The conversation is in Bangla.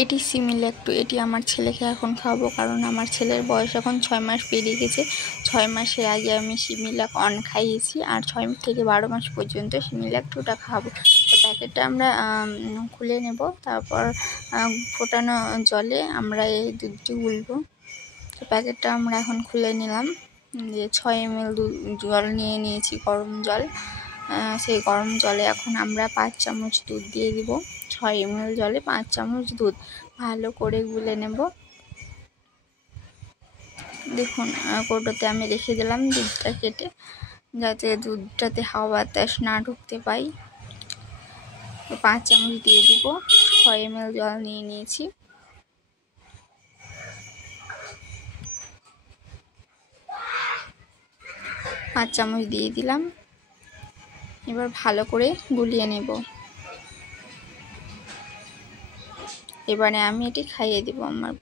এটি সিমিল্যাক্টো। এটি আমার ছেলেকে এখন খাওয়াবো, কারণ আমার ছেলের বয়স এখন 6 মাস পেরিয়ে গেছে। 6 মাসের আগে আমি সিমিল্যাক অন খাইয়েছি, আর 6 থেকে 12 মাস পর্যন্ত সিমিল্যাক্টোটা খাওয়াবো। তো প্যাকেটটা আমরা খুলে নেব, তারপর ফোটানো জলে আমরা এই দুধটি গুলবো। তো প্যাকেটটা আমরা এখন খুলে নিলাম। যে 6 ml জল নিয়ে নিয়েছি, গরম জল। সেই গরম জলে এখন আমরা 5 চামচ দুধ দিয়ে দিব। 6 ml জলে 5 চামচ দুধ ভালো করে গুলে নেব। দেখুন কৌটোতে আমি রেখে দিলাম দুধটা কেটে, যাতে দুধটাতে হাওয়া বাতাস না ঢুকতে পাই। তো 5 চামচ দিয়ে দিব। 6 ml জল নিয়ে নিয়েছি। পাঁচ চামচ দিয়ে দিলাম। এবার ভালো করে গুলিয়ে নেব। এবারে আমি এটি খাইয়ে দেব আমার